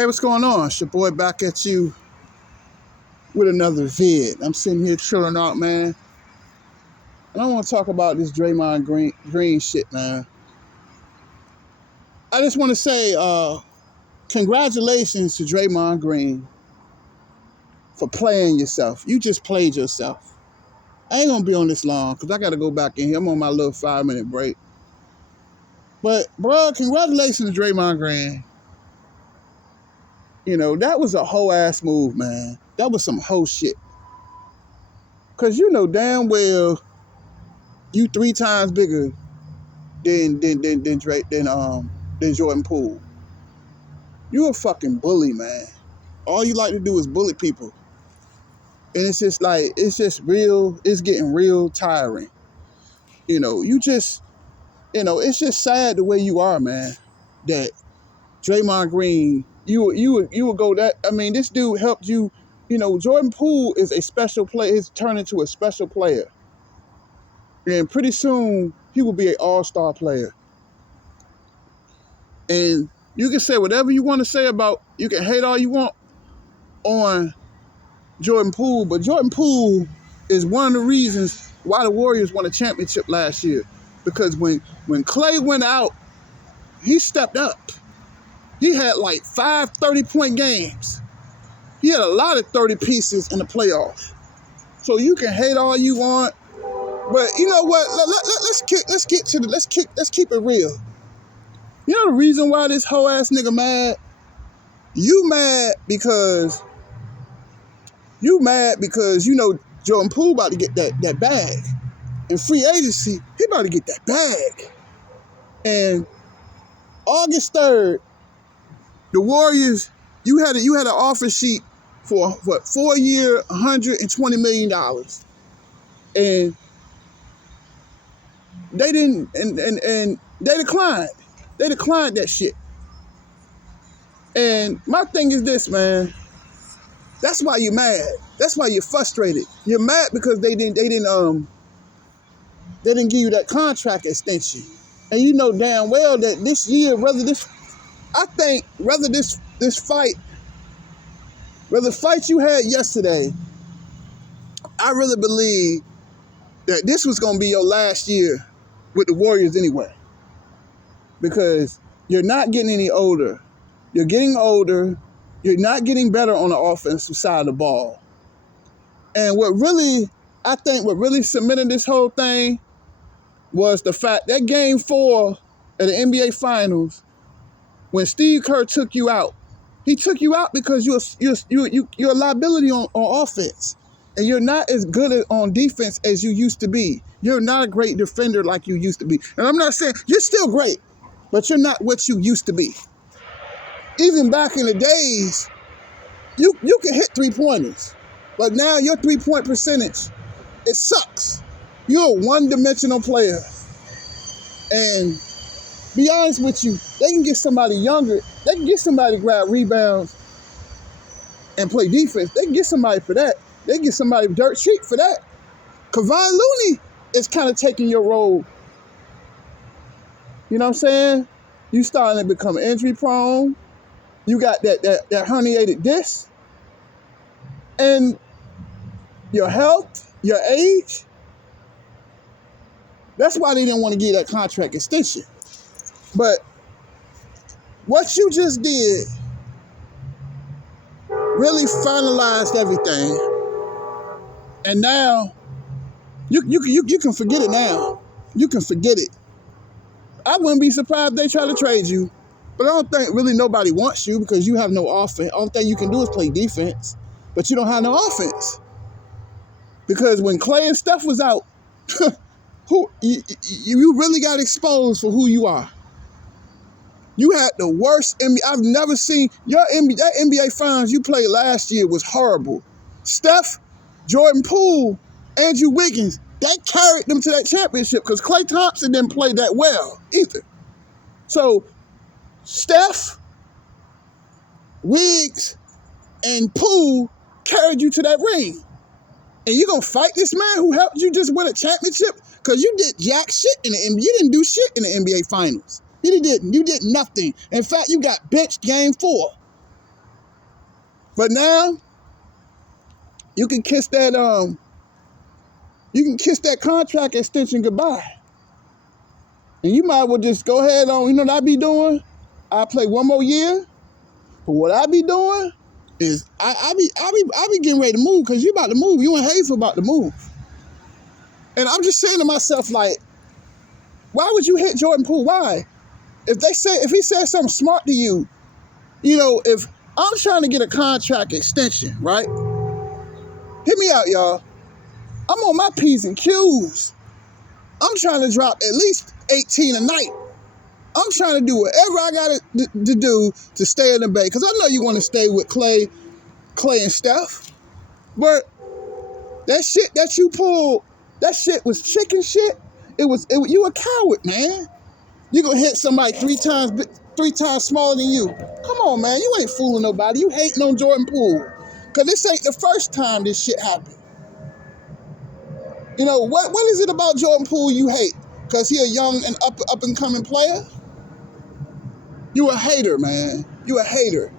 Hey, what's going on? It's your boy back at you with another vid. I'm sitting here chilling out, man. And I want to talk about this Draymond Green shit, man. I just want to say congratulations to Draymond Green for playing yourself. You just played yourself. I ain't going to be on this long because I got to go back in here. I'm on my little 5-minute break. But, bro, congratulations to Draymond Green. You know, that was a hoe-ass move, man. That was some hoe shit. Because you know damn well you 3 times bigger than Jordan Poole. You a fucking bully, man. All you like to do is bully people. And it's just like, it's getting real tiring. It's just sad the way you are, man. That Draymond Green, you would go that, I mean, this dude helped you. Jordan Poole is a special player. He's turned into a special player. And pretty soon, he will be an all-star player. And you can say whatever you want to say you can hate all you want on Jordan Poole, but Jordan Poole is one of the reasons why the Warriors won a championship last year. Because when Clay went out, he stepped up. He had like 5 30-point games. He had a lot of 30 pieces in the playoffs. So you can hate all you want, but you know what? Let's keep it real. You know the reason why this hoe ass nigga mad? You mad because you know Jordan Poole about to get that bag. In free agency, he about to get that bag. And August 3rd, the Warriors, you had an offer sheet for what, 4-year, $120 million. And they didn't, and they declined. They declined that shit. And my thing is this, man. That's why you're mad. That's why you're frustrated. You're mad because they didn't give you that contract extension. And you know damn well that this year, whether the fight you had yesterday, I really believe that this was going to be your last year with the Warriors anyway. Because you're not getting any older. You're getting older. You're not getting better on the offensive side of the ball. And what really cemented this whole thing was the fact that Game 4 of the NBA Finals, when Steve Kerr took you out, he took you out because you're a liability on offense. And you're not as good on defense as you used to be. You're not a great defender like you used to be. And I'm not saying, you're still great, but you're not what you used to be. Even back in the days, you can hit 3-pointers. But now your 3-point percentage, it sucks. You're a one-dimensional player. And be honest with you, they can get somebody younger. They can get somebody to grab rebounds and play defense. They can get somebody for that. They can get somebody dirt cheap for that. Kevon Looney is kind of taking your role. You know what I'm saying? You starting to become injury prone. You got that herniated disc. And your health, your age. That's why they didn't want to give you that contract extension. But what you just did really finalized everything. And now you can forget it now. You can forget it. I wouldn't be surprised if they try to trade you. But I don't think really nobody wants you because you have no offense. All thing you can do is play defense. But you don't have no offense. Because when Clay and Steph was out, you really got exposed for who you are. You had the worst NBA. I've never seen that NBA Finals you played last year was horrible. Steph, Jordan Poole, Andrew Wiggins, they carried them to that championship because Klay Thompson didn't play that well either. So Steph, Wiggs, and Poole carried you to that ring. And you gonna fight this man who helped you just win a championship? Because you did jack shit in the NBA. You didn't do shit in the NBA Finals. You did nothing. In fact, you got benched Game 4. But now you can kiss that contract extension goodbye. And you might as well just go ahead on, you know what I be doing? I play one more year. But what I be doing is I be getting ready to move because you about to move. You and Hazel about to move. And I'm just saying to myself, like, why would you hit Jordan Poole? Why? If he said something smart to you, you know, if I'm trying to get a contract extension, right? Hit me out, y'all. I'm on my P's and Q's. I'm trying to drop at least 18 a night. I'm trying to do whatever I got to do to stay in the Bay. Because I know you want to stay with Clay and Steph. But that shit that you pulled, that shit was chicken shit. You a coward, man. You gonna hit somebody three times smaller than you. Come on, man. You ain't fooling nobody. You hating on Jordan Poole. Because this ain't the first time this shit happened. You know, what is it about Jordan Poole you hate? Because he a young and up and coming player? You a hater, man. You a hater.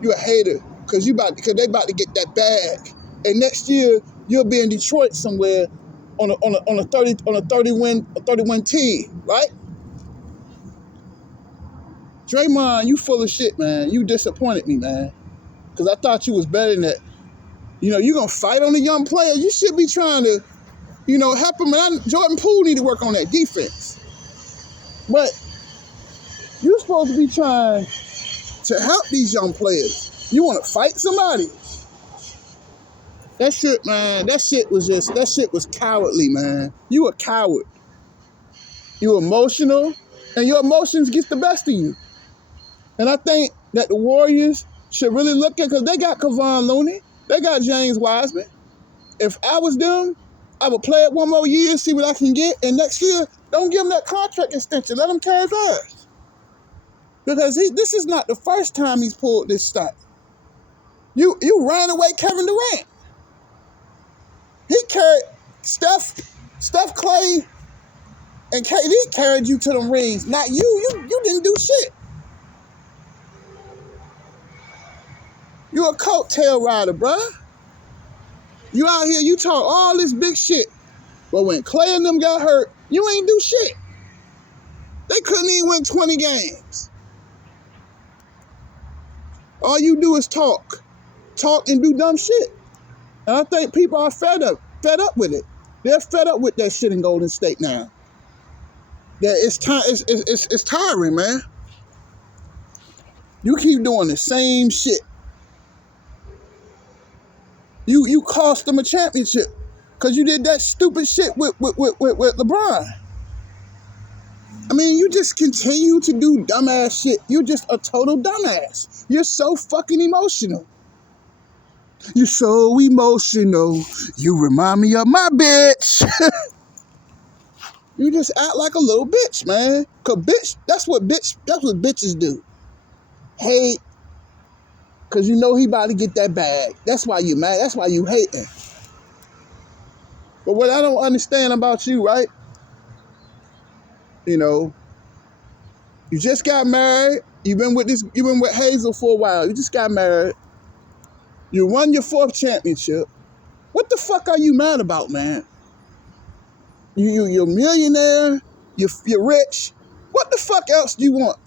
You a hater. Because they about to get that bag. And next year, you'll be in Detroit somewhere on a 30-win team, right? Draymond, you full of shit, man. You disappointed me, man. Because I thought you was better than that. You know, you going to fight on a young player. You should be trying to, you know, help him. And Jordan Poole need to work on that defense. But you're supposed to be trying to help these young players. You want to fight somebody? That shit, man, that shit was cowardly, man. You a coward. You emotional, and your emotions get the best of you. And I think that the Warriors should really look at, because they got Kevon Looney, they got James Wiseman. If I was them, I would play it one more year, see what I can get, and next year, don't give him that contract extension. Let him carry his ass. Because this is not the first time he's pulled this stunt. You ran away Kevin Durant. He carried Steph, Clay, and KD carried you to them rings. Not you. You didn't do shit. You a coattail rider, bruh. You out here, you talk all this big shit. But when Clay and them got hurt, you ain't do shit. They couldn't even win 20 games. All you do is talk. Talk and do dumb shit. And I think people are fed up with it. They're fed up with that shit in Golden State now. That it's tiring, man. You keep doing the same shit. You cost them a championship because you did that stupid shit with LeBron. I mean, you just continue to do dumbass shit. You're just a total dumbass. You're so fucking emotional. You're so emotional. You remind me of my bitch. You just act like a little bitch, man. Cause bitch, that's what bitches do. Hate, cause you know he about to get that bag. That's why you mad. That's why you hating. But what I don't understand about you, right? You know, you just got married. You've been with Hazel for a while. You just got married. You won your 4th championship. What the fuck are you mad about, man? You're a millionaire. You're rich. What the fuck else do you want?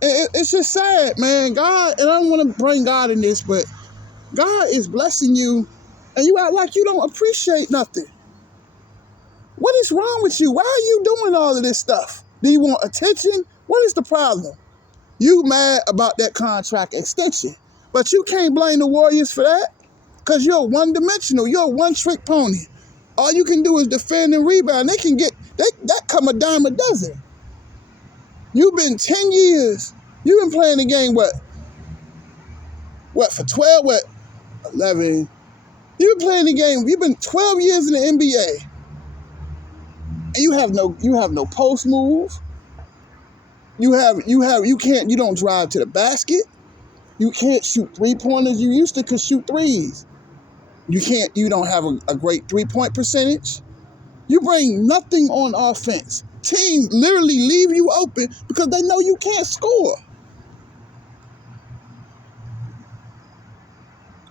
It's just sad, man. God, and I don't want to bring God in this, but God is blessing you, and you act like you don't appreciate nothing. What is wrong with you? Why are you doing all of this stuff? Do you want attention? What is the problem? You mad about that contract extension, but you can't blame the Warriors for that because you're one-dimensional. You're a one-trick pony. All you can do is defend and rebound. That come a dime a dozen. You've been 10 years. You've been playing the game, for 12, 11. You've been playing the game. You've been 12 years in the NBA. And you have no post move. You don't drive to the basket. You can't shoot 3-pointers. You used to could shoot threes. You don't have a great 3-point percentage. You bring nothing on offense. Teams literally leave you open because they know you can't score.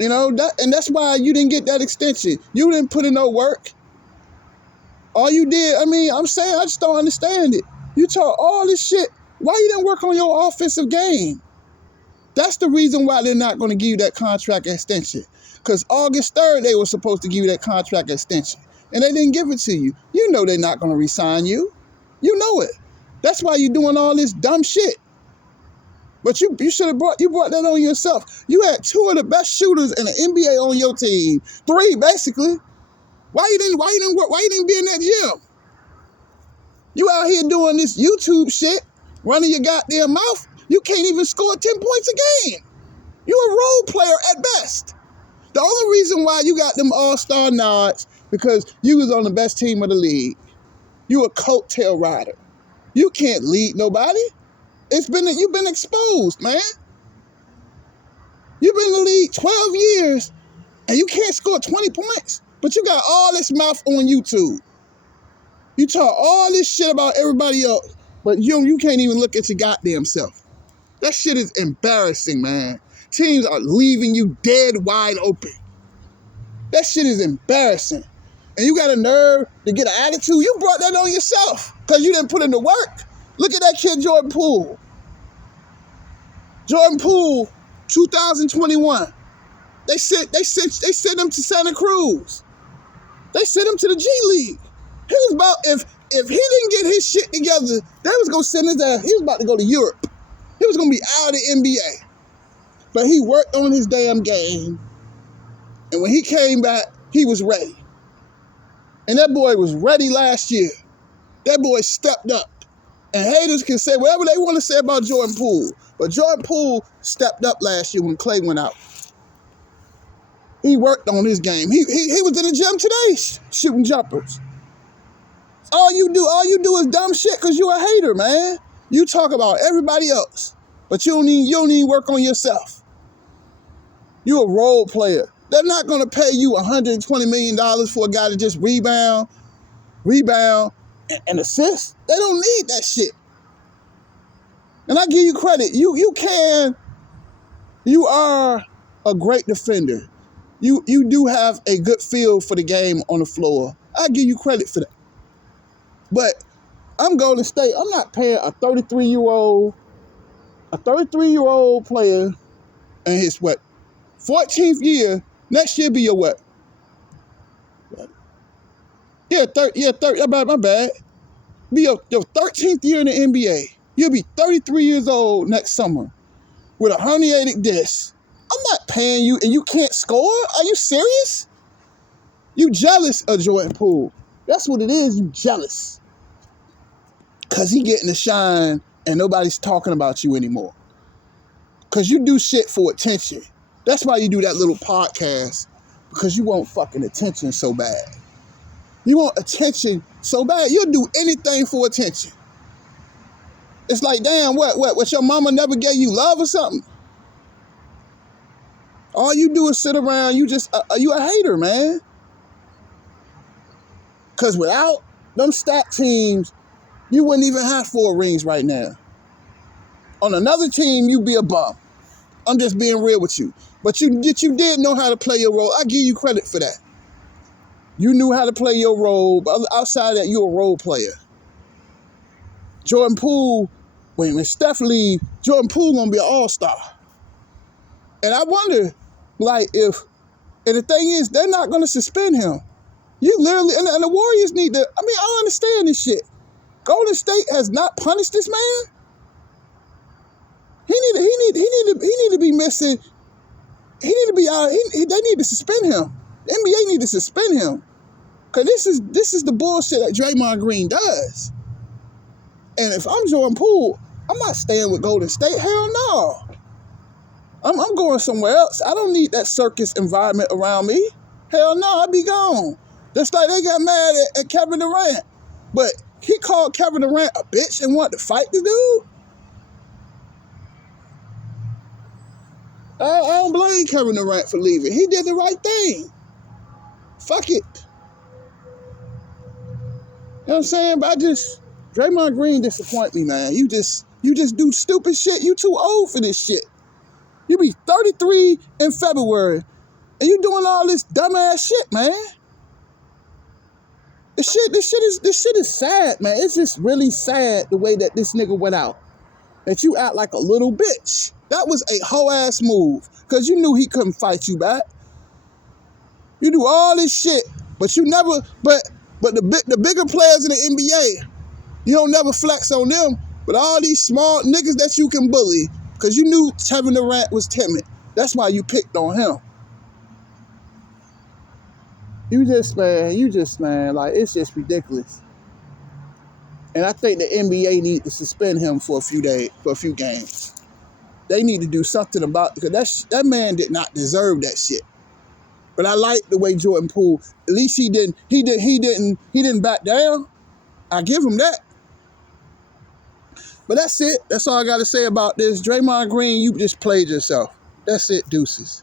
You know, and that's why you didn't get that extension. You didn't put in no work. All you did, I'm saying, I just don't understand it. You talk all this shit. Why you didn't work on your offensive game? That's the reason why they're not going to give you that contract extension. Because August 3rd, they were supposed to give you that contract extension. And they didn't give it to you. You know they're not going to re-sign you. You know it. That's why you're doing all this dumb shit. But you should have brought that on yourself. You had 2 of the best shooters in the NBA on your team. 3, basically. Why you didn't be in that gym? You out here doing this YouTube shit, running your goddamn mouth. You can't even score 10 points a game. You a role player at best. The only reason why you got them all-star nods because you was on the best team of the league. You a coattail rider. You can't lead nobody. You've been exposed, man. You've been in the league 12 years and you can't score 20 points, but you got all this mouth on YouTube. You talk all this shit about everybody else, but you can't even look at your goddamn self. That shit is embarrassing, man. Teams are leaving you dead wide open. That shit is embarrassing. And you got a nerve to get an attitude. You brought that on yourself because you didn't put in the work. Look at that kid, Jordan Poole. Jordan Poole, 2021. They sent him to Santa Cruz. They sent him to the G League. He was about, if he didn't get his shit together, they was gonna send his ass. He was about to go to Europe. He was gonna be out of the NBA. But he worked on his damn game. And when he came back, he was ready. And that boy was ready last year. That boy stepped up. And haters can say whatever they want to say about Jordan Poole. But Jordan Poole stepped up last year when Clay went out. He worked on his game. He was in the gym today shooting jumpers. All you do is dumb shit because you a hater, man. You talk about everybody else, but you don't even work on yourself. You a role player. They're not gonna pay you $120 million for a guy to just rebound, and assist. They don't need that shit. And I give you credit. You are a great defender. You do have a good feel for the game on the floor. I give you credit for that. But I'm Golden State. I'm not paying a 33-year-old player in his 14th year. Next year be your what? Yeah, 30. My bad. Be your 13th year in the NBA. You'll be 33 years old next summer with a herniated disc. I'm not paying you and you can't score? Are you serious? You jealous of Jordan Poole. That's what it is. You jealous. Because he getting the shine and nobody's talking about you anymore. Because you do shit for attention. That's why you do that little podcast. Because you want fucking attention so bad. You want attention so bad, you'll do anything for attention. It's like, damn, what your mama never gave you love or something? All you do is sit around, you a hater, man. Because without them stat teams, you wouldn't even have 4 rings right now. On another team, you'd be a bum. I'm just being real with you. But you did know how to play your role. I give you credit for that. You knew how to play your role, but outside of that, you're a role player. Jordan Poole, when Steph leave, Jordan Poole gonna be an all-star. And I wonder, and the thing is, they're not gonna suspend him. You literally, and the Warriors need to, I don't understand this shit. Golden State has not punished this man. He need to be missing. He need to be out. They need to suspend him. The NBA need to suspend him. Cause this is the bullshit that Draymond Green does. And if I'm Jordan Poole, I'm not staying with Golden State. Hell no. I'm going somewhere else. I don't need that circus environment around me. Hell no, I'd be gone. Just like they got mad at Kevin Durant. But he called Kevin Durant a bitch and wanted to fight the dude. I don't blame Kevin Durant for leaving. He did the right thing. Fuck it. You know what I'm saying? But Draymond Green disappoint me, man. You just do stupid shit. You too old for this shit. You be 33 in February. And you doing all this dumbass shit, man. This shit is sad, man. It's just really sad the way that this nigga went out. That you act like a little bitch. That was a hoe ass move. Cause you knew he couldn't fight you back. You do all this shit, but you never. But the bigger players in the NBA, you don't never flex on them. But all these small niggas that you can bully, cause you knew Kevin Durant was timid. That's why you picked on him. You just, man, like, it's just ridiculous. And I think the NBA need to suspend him for a few games. They need to do something about it, because that man did not deserve that shit. But I like the way Jordan Poole, at least he didn't back down. I give him that. But that's it. That's all I got to say about this. Draymond Green, you just played yourself. That's it, deuces.